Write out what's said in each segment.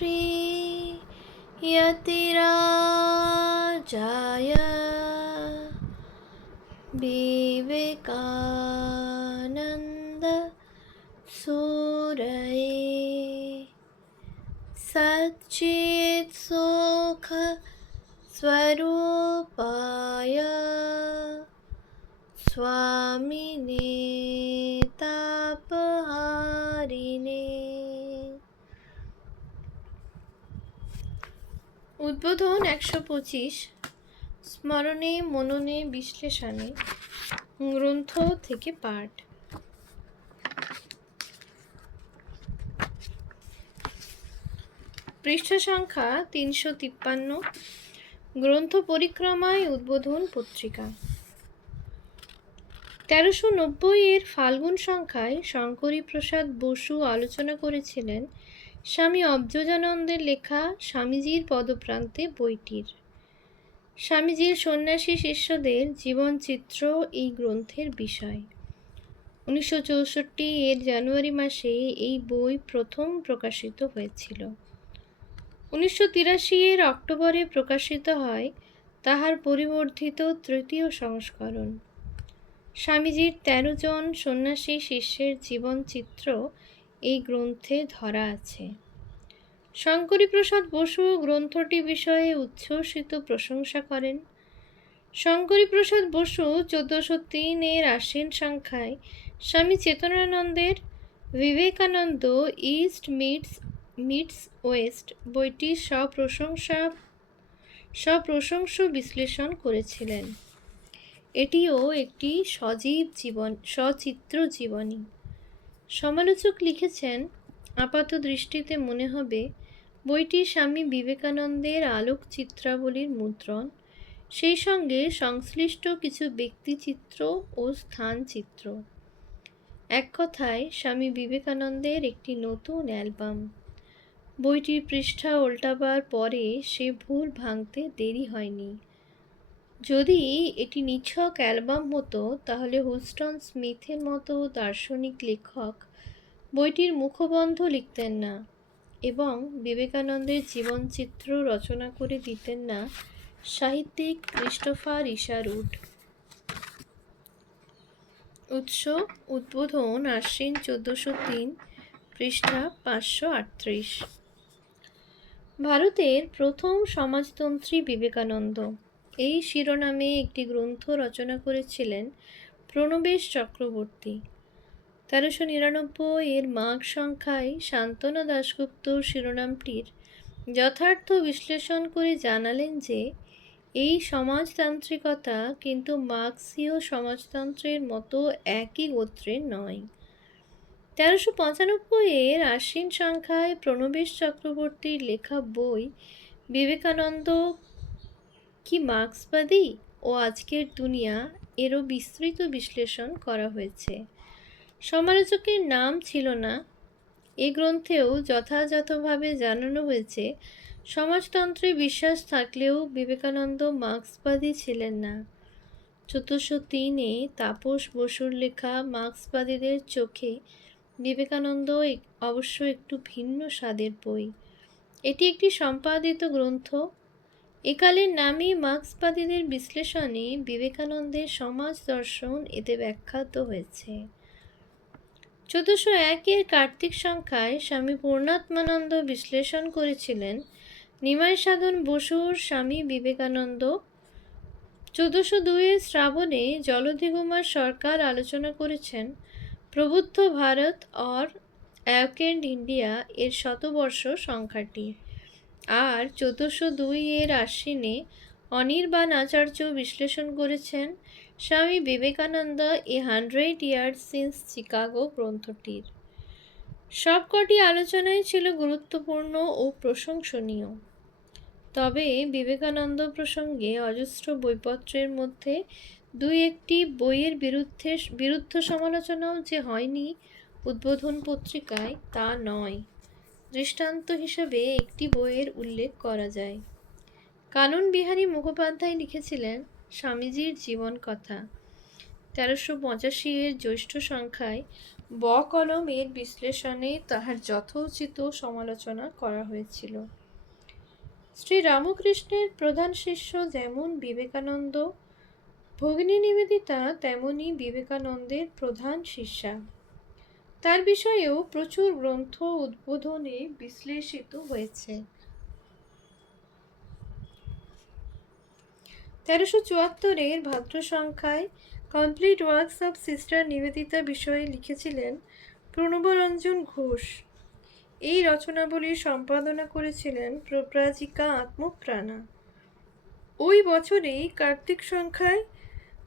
श्रीयतिराजाय विवेकानन्द सूरये सच्चित्सुख स्वरूपाय स्वामिने तापहारिणे। উদ্বোধন 125। স্মরণে মননে বিশ্লেষণে গ্রন্থ থেকে পাঠ। পৃষ্ঠা সংখ্যা 353। গ্রন্থ পরিক্রমায় উদ্বোধন পত্রিকা। 1390 ফাল্গুন সংখ্যায় শঙ্করী প্রসাদ বসু আলোচনা করেছিলেন স্বামী অবজোজানন্দের লেখা স্বামীজির পদপ্রান্তে বইটির। স্বামীজির সন্ন্যাসী শিষ্যদের জীবনচিত্র এই গ্রন্থের বিষয়। 1964 জানুয়ারি মাসে এই বই প্রথম প্রকাশিত হয়েছিল। 1983 অক্টোবরে প্রকাশিত হয় তাহার পরিবর্ধিত তৃতীয় সংস্করণ। স্বামীজির 13 জন সন্ন্যাসী শিষ্যের জীবনচিত্র এই গ্রন্থে ধরা আছে। শঙ্করী প্রসাদ বসু গ্রন্থটি বিষয়ে উচ্ছ্বসিত প্রশংসা করেন। শঙ্করী প্রসাদ বসু 1403 আশ্বিন সংখ্যায় স্বামী চেতনানন্দের বিবেকানন্দ ইস্ট মিটস ওয়েস্ট বইটি সপ্রশংস বিশ্লেষণ করেছিলেন। এটিও একটি সচিত্র জীবনী। সমালোচক লিখেছেন, আপাত দৃষ্টিতে মনে হবে বইটি স্বামী বিবেকানন্দের আলোক চিত্রাবলীর মুদ্রণ, সেই সঙ্গে সংশ্লিষ্ট কিছু ব্যক্তিচিত্র ও স্থানচিত্র। এক কথায় স্বামী বিবেকানন্দের একটি নতুন অ্যালবাম। বইটির পৃষ্ঠা ওল্টাবার পরে সে ভুল ভাঙতে দেরি হয়নি। যদি এটি নিছক অ্যালবাম হতো তাহলে হুস্টন স্মিথের মতো দার্শনিক লেখক বইটির মুখবন্ধ লিখতেন না এবং বিবেকানন্দের জীবনচিত্র রচনা করে দিতেন না সাহিত্যিক ক্রিস্টোফার ইশারুড। উৎস উদ্বোধন আশ্বিন 1403 পৃষ্ঠা 538। ভারতের প্রথম সমাজতন্ত্রী বিবেকানন্দ এই শিরোনামে একটি গ্রন্থ রচনা করেছিলেন প্রণবেশ চক্রবর্তী। 1399 মাঘ সংখ্যায় শান্তনা দাশগুপ্ত শিরোনামটির যথার্থ বিশ্লেষণ করে জানালেন যে এই সমাজতান্ত্রিকতা কিন্তু মার্ক্সীয় সমাজতন্ত্রের মতো একই গোত্রের নয়। 1395 আশ্বিন সংখ্যায় প্রণবেশ চক্রবর্তীর লেখা বই বিবেকানন্দ কি মার্ক্সবাদী ও আজকের দুনিয়া এরও বিস্তৃত বিশ্লেষণ করা হয়েছে। সমালোচকের নাম ছিল না। এ গ্রন্থেও যথাযথভাবে জানানো হয়েছে সমাজতন্ত্রে বিশ্বাস থাকলেও বিবেকানন্দ মার্ক্সবাদী ছিলেন না। 1403 তাপস বসুর লেখা মার্ক্সবাদীদের চোখে বিবেকানন্দ অবশ্য একটু ভিন্ন স্বাদের বই। এটি একটি সম্পাদিত গ্রন্থ। একালের নামী মার্ক্সবাদীদের বিশ্লেষণে বিবেকানন্দের সমাজ দর্শন এতে ব্যাখ্যাত হয়েছে। 1401 কার্তিক সংখ্যায় স্বামী পূর্ণাত্মানন্দ বিশ্লেষণ করেছিলেন নিমাই সাধন বসুর স্বামী বিবেকানন্দ। 1402 শ্রাবণে জলধি কুমার সরকার আলোচনা করেছেন প্রবুদ্ধ ভারত और অ্যাওয়াকেন্ড ইন্ডিয়া এর শতবর্ষ সংখ্যাটি। আর 1402 আশ্বিনে অনির্বাণ আচার্য বিশ্লেষণ করেছেন স্বামী বিবেকানন্দ এ 100 years since চিকাগো গ্রন্থটির। সবকটি আলোচনাই ছিল গুরুত্বপূর্ণ ও প্রশংসনীয়। তবে বিবেকানন্দ প্রসঙ্গে অজস্র বইপত্রের মধ্যে দুই একটি বইয়ের বিরুদ্ধ সমালোচনাও যে হয়নি উদ্বোধন পত্রিকায় তা নয়। দৃষ্টান্ত হিসেবে একটি বইয়ের উল্লেখ করা যায়। কানন বিহারী মুখোপাধ্যায় লিখেছিলেন স্বামীজির জীবন কথা। 1385 জ্যৈষ্ঠ সংখ্যায় বকলম এর বিশ্লেষণে তাহার যথোচিত সমালোচনা করা হয়েছিল। শ্রী রামকৃষ্ণের প্রধান শিষ্য যেমন বিবেকানন্দ, ভগিনী নিবেদিতা তেমনি বিবেকানন্দের প্রধান শিষ্যা। তার বিষয়েও প্রচুর গ্রন্থ উদ্বোধনে বিশ্লেষিত হয়েছে। 1374 ভাদ্র সংখ্যায় complete works of sister Nivedita বিষয়ে লিখেছিলেন প্রণবরঞ্জন ঘোষ। এই রচনাবলী সম্পাদনা করেছিলেন প্রব্রাজিকা আত্মপ্রাণা। ওই বছরেই কার্তিক সংখ্যায়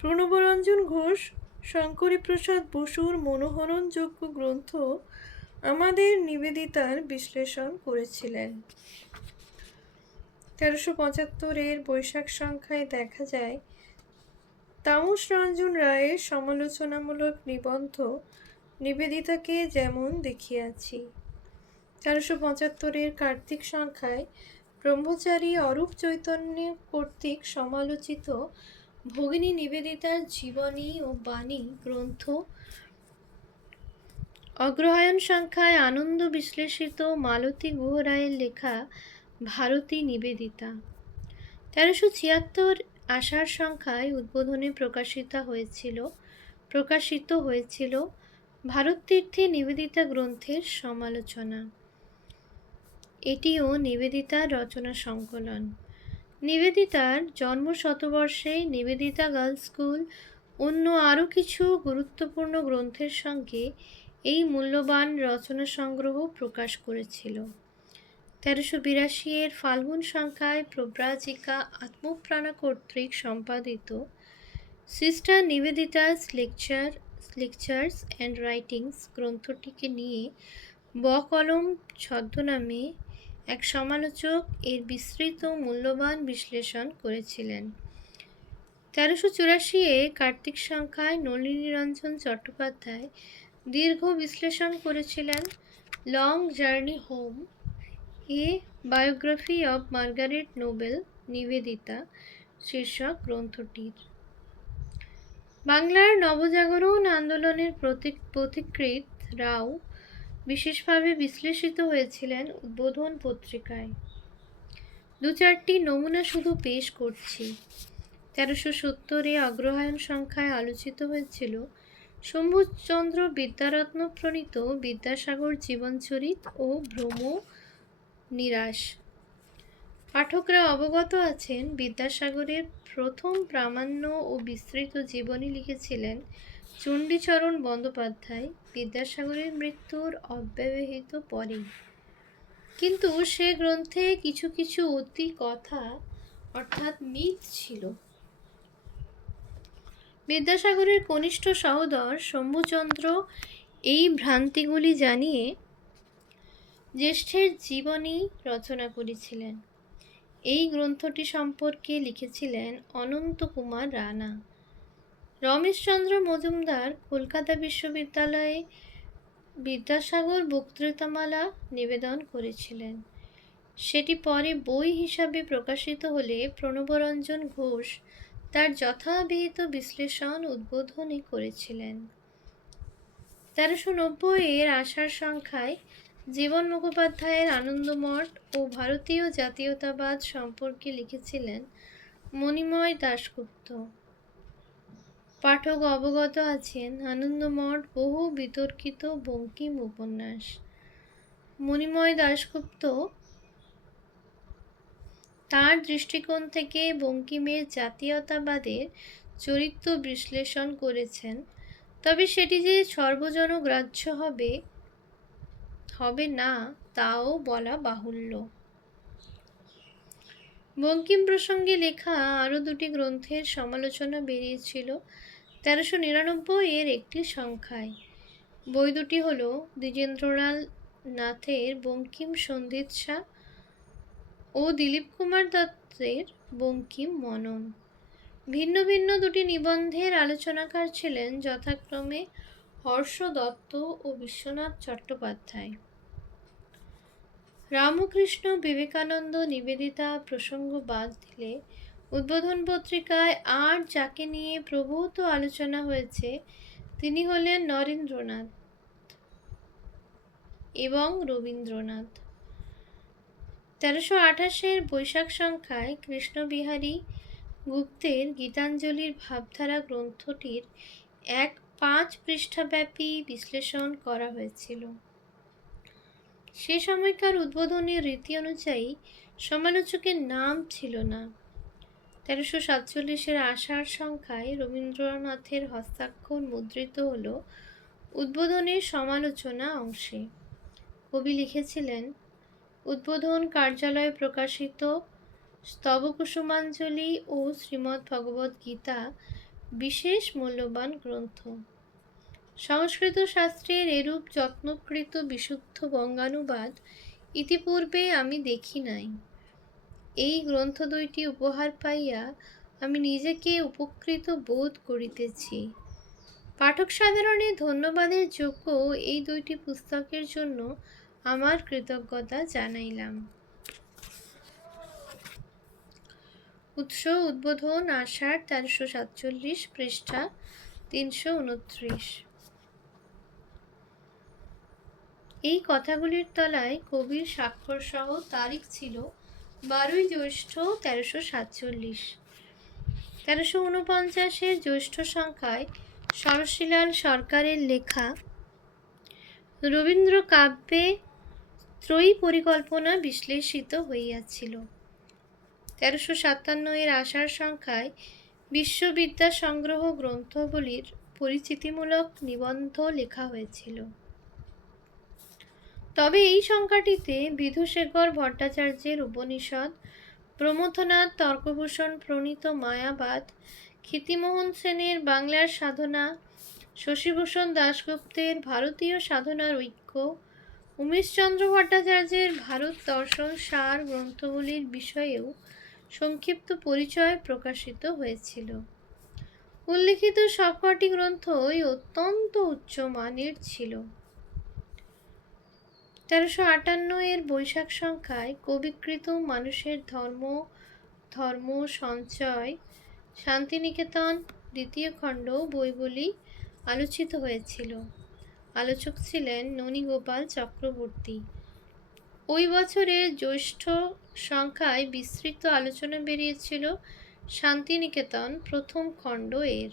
প্রণবরঞ্জন ঘোষ শঙ্করীপ্রসাদ বসুর মনোহরণযোগ্য গ্রন্থ আমাদের নিবেদিতার বিশ্লেষণ করেছিলেন। 1375 বৈশাখ সংখ্যায় দেখা যায় তামস রঞ্জন রায়ের সমালোচনামূলক নিবন্ধ নিবেদিতাকে যেমন দেখিয়াছি। 1375 কার্তিক সংখ্যায় ব্রহ্মচারী অরূপ চৈতন্য কর্তৃক সমালোচিত ভগিনী নিবেদিতার জীবনী ও বাণী গ্রন্থ অগ্রহায়ণ সংখ্যায় আনন্দ বিশ্লেষিত মালতী গুহ রায়ের লেখা ভারতী নিবেদিতা। 1376 আষাঢ় সংখ্যায় উদ্বোধনে প্রকাশিত হয়েছিল ভারততীর্থে নিবেদিতা গ্রন্থের সমালোচনা। এটিও নিবেদিতার রচনা সংকলন। নিবেদিতার জন্ম শতবর্ষে নিবেদিতা গার্লস স্কুল অন্য আরও কিছু গুরুত্বপূর্ণ গ্রন্থের সঙ্গে এই মূল্যবান রচনা সংগ্রহ প্রকাশ করেছিল। 1382 ফাল্গুন সংখ্যায় প্রব্রাজিকা আত্মপ্রাণা কর্তৃক সম্পাদিত সিস্টার নিবেদিতাস লেকচার্স অ্যান্ড রাইটিংস গ্রন্থটিকে নিয়ে বকলম ছদ্মনামে এক সমালোচক এর বিস্তৃত মূল্যবান বিশ্লেষণ করেছিলেন। 1384 কার্তিক সংখ্যায় নলিনীরঞ্জন চট্টোপাধ্যায় দীর্ঘ বিশ্লেষণ করেছিলেন long journey home, a biography of Margaret Nobel Nivedita শীর্ষক গ্রন্থটির। বাংলার নবজাগরণ আন্দোলনের পথিকৃৎ রাও বিশেষভাবে বিশ্লেষিত হয়েছিলেন উদ্বোধন পত্রিকায়। 2-4টি নমুনা শুধু পেশ করছি। 1370 অগ্রহায়ণ সংখ্যায় আলোচিত হয়েছিল শম্ভুচন্দ্র বিদ্যারত্ন প্রণীত বিদ্যাসাগর জীবনচরিত ও ভ্রম নিরাশ। পাঠকরা অবগত আছেন বিদ্যাসাগরের প্রথম প্রামাণ্য ও বিস্তৃত জীবনী লিখেছিলেন চণ্ডীচরণ বন্দ্যোপাধ্যায় বিদ্যাসাগরের মৃত্যুর অব্যবহিত পরেই। কিন্তু সে গ্রন্থে কিছু কিছু অতি কথা অর্থাৎ মিথ ছিল। বিদ্যাসাগরের কনিষ্ঠ সহোদর শম্ভুচন্দ্র এই ভ্রান্তিগুলি জানিয়ে জ্যেষ্ঠের জীবনী রচনা করেছিলেন। এই গ্রন্থটি সম্পর্কে লিখেছিলেন অনন্ত কুমার রানা। রমেশচন্দ্র মজুমদার কলকাতা বিশ্ববিদ্যালয়ে বিদ্যাসাগর বক্তৃতামালা নিবেদন করেছিলেন। সেটি পরে বই হিসাবে প্রকাশিত হলে প্রণবরঞ্জন ঘোষ তার যথাবিহিত বিশ্লেষণ উদ্বোধনী করেছিলেন। 1390 আষাঢ় সংখ্যায় জীবন মুখোপাধ্যায়ের আনন্দমঠ ও ভারতীয় জাতীয়তাবাদ সম্পর্কে লিখেছিলেন মণিময় দাশগুপ্ত। পাঠক অবগত আছেন আনন্দমঠ বহু বিতর্কিত বঙ্কিম উপন্যাস। মণিময় দাশগুপ্ত তার দৃষ্টিকোণ থেকে বঙ্কিমের জাতীয়তাবাদের চরিত্র বিশ্লেষণ করেছেন, তবে সেটি যে সর্বজনগ্রাহ্য হবে না তাও বলা বাহুল্য। বঙ্কিম প্রসঙ্গে লেখা আরও 2টি গ্রন্থের সমালোচনা বেরিয়েছিল 1399 একটি সংখ্যায়। বই দুটি হল দ্বিজেন্দ্রলাল নাথের বঙ্কিম সন্ধিৎসা ও দিলীপ কুমার দত্তের বঙ্কিম মনন। ভিন্ন ভিন্ন 2টি নিবন্ধের আলোচনাকার ছিলেন যথাক্রমে হর্ষ দত্ত ও বিশ্বনাথ চট্টোপাধ্যায়। রামকৃষ্ণ বিবেকানন্দ নিবেদিতা প্রসঙ্গ বাদ দিলে উদ্বোধন পত্রিকায় আর যাকে নিয়ে প্রভূত আলোচনা হয়েছে তিনি হলেন নরেন্দ্রনাথ। এবং রবীন্দ্রনাথ। 1328 বৈশাখ সংখ্যায় কৃষ্ণবিহারী গুপ্তের গীতাঞ্জলির ভাবধারা গ্রন্থটির 5 পৃষ্ঠাব্যাপী বিশ্লেষণ করা হয়েছিল। সে সময়কার উদ্বোধনী রীতি অনুযায়ী সমালোচকের নাম ছিল না। 1347 আষাঢ় সংখ্যায় রবীন্দ্রনাথের হস্তাক্ষর মুদ্রিত হল উদ্বোধনের সমালোচনা অংশে। কবি লিখেছিলেন, উদ্বোধন কার্যালয়ে প্রকাশিত স্তবকুসুমাঞ্জলি ও শ্রীমদ্ ভগবদ্ গীতা বিশেষ মূল্যবান গ্রন্থ। সংস্কৃত শাস্ত্রের এরূপ যত্নকৃত বিশুদ্ধ বঙ্গানুবাদ ইতিপূর্বে আমি দেখি নাই। এই গ্রন্থ দুইটি উপহার পাইয়া আমি নিজেকে উপকৃত বোধ করিতেছি। পাঠক সাধারণের ধন্যবাদের যোগ্য এই দুইটি পুস্তকের জন্য আমার কৃতজ্ঞতা জানাইলাম। উৎস উদ্বোধন আষাঢ় 1347 পৃষ্ঠা 329। এই কথাগুলির তলায় কবির স্বাক্ষর সহ তারিখ ছিল 12 জ্যৈষ্ঠ 1347। 1349 জ্যৈষ্ঠ সংখ্যায় শরশীলাল সরকারের লেখা রবীন্দ্র কাব্যে ত্রয়ী পরিকল্পনা বিশ্লেষিত হইয়াছিল। 1357 আষাঢ় সংখ্যায় বিশ্ববিদ্যা সংগ্রহ গ্রন্থগুলির পরিচিতিমূলক নিবন্ধ লেখা হয়েছিল। তবে এই সংখ্যাটিতে বিধুশেখর ভট্টাচার্যের উপনিষদ, প্রমথনাথ তর্কভূষণ প্রণীত মায়াবাদ, ক্ষিতিমোহন সেনের বাংলার সাধনা, শশীভূষণ দাশগুপ্তের ভারতীয় সাধনার ঐক্য, উমেশচন্দ্র ভট্টাচার্যের ভারত দর্শন সার গ্রন্থগুলির বিষয়েও সংক্ষিপ্ত পরিচয় প্রকাশিত হয়েছিল। উল্লিখিত সবকটি গ্রন্থই অত্যন্ত উচ্চমানের ছিল। 1358 বৈশাখ সংখ্যায় কবিকৃত মানুষের ধর্ম সঞ্চয় শান্তিনিকেতন দ্বিতীয় খণ্ড বইগুলি আলোচিত হয়েছিল। আলোচক ছিলেন ননীগোপাল চক্রবর্তী। ওই বছরের জ্যৈষ্ঠ সংখ্যায় বিস্তৃত আলোচনা বেরিয়েছিল শান্তিনিকেতন প্রথম খণ্ড এর।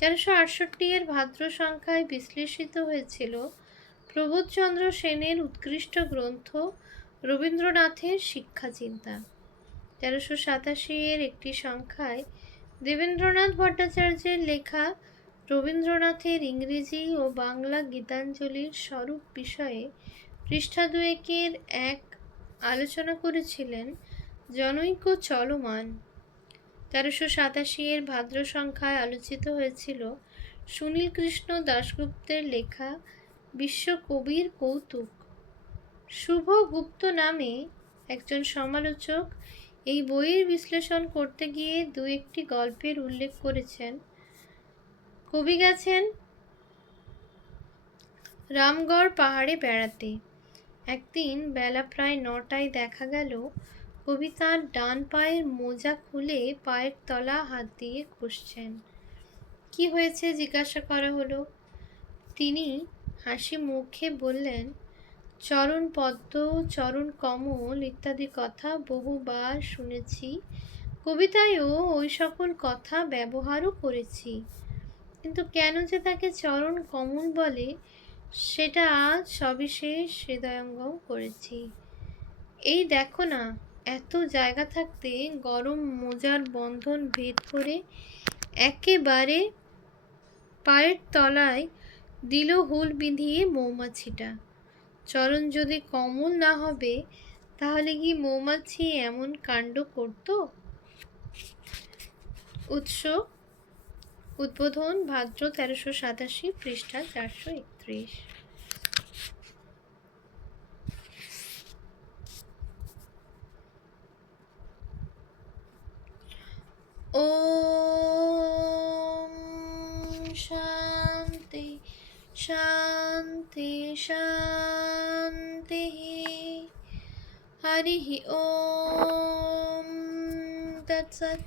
1368 ভাদ্র সংখ্যায় বিশ্লেষিত হয়েছিল প্রবোধচন্দ্র সেনের উৎকৃষ্ট গ্রন্থ রবীন্দ্রনাথের শিক্ষাচিন্তা। 1387 একটি সংখ্যায় দেবেন্দ্রনাথ ভট্টাচার্যের লেখা রবীন্দ্রনাথের ইংরেজি ও বাংলা গীতাঞ্জলির স্বরূপ বিষয়ে পৃষ্ঠা 2 এক আলোচনা করেছিলেন জনৈক চলমান। 1387 ভাদ্র সংখ্যায় আলোচিত হয়েছিল সুনীল কৃষ্ণ দাশগুপ্তের লেখা বিশ্বকবির কৌতুক। শুভ গুপ্ত নামে একজন সমালোচক এই বইয়ের বিশ্লেষণ করতে গিয়ে 2-1টি গল্পের উল্লেখ করেছেন। কবি গেছেন রামগড় পাহাড়ে বেড়াতে। একদিন বেলা প্রায় 9টায় দেখা গেল কবি তাঁর ডান পায়ের মোজা খুলে পায়ের তলা হাত দিয়ে ঘষছেন। কি হয়েছে জিজ্ঞাসা করা হলো। তিনি হাসি মুখে বললেন, চরণ পদ্ম, চরণ কমল ইত্যাদি কথা বহুবার শুনেছি, কবিতায়ও ওই সকল কথা ব্যবহারও করেছি, কিন্তু কেন যে তাকে চরণ কমল বলে সেটা আজ সবিশেষ হৃদয়ঙ্গম করেছি। এই দেখো না, এত জায়গা থাকতে গরম মোজার বন্ধন ভেদ করে একেবারে পায়ের তলায় দিল হুল বিঁধিয়ে মৌমাছিটা। চরণ যদি কমল না হবে তাহলে কি মৌমাছি এমন কাণ্ড করত? উৎস উদ্বোধন ভাদ্র 1387 পৃষ্ঠা 431। ওম শান্তি শান্তি শান্তি। হরি ওম তৎসৎ।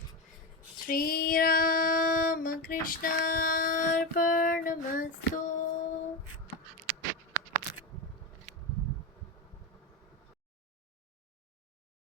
শ্রীরামকৃষ্ণার্পণমস্তু।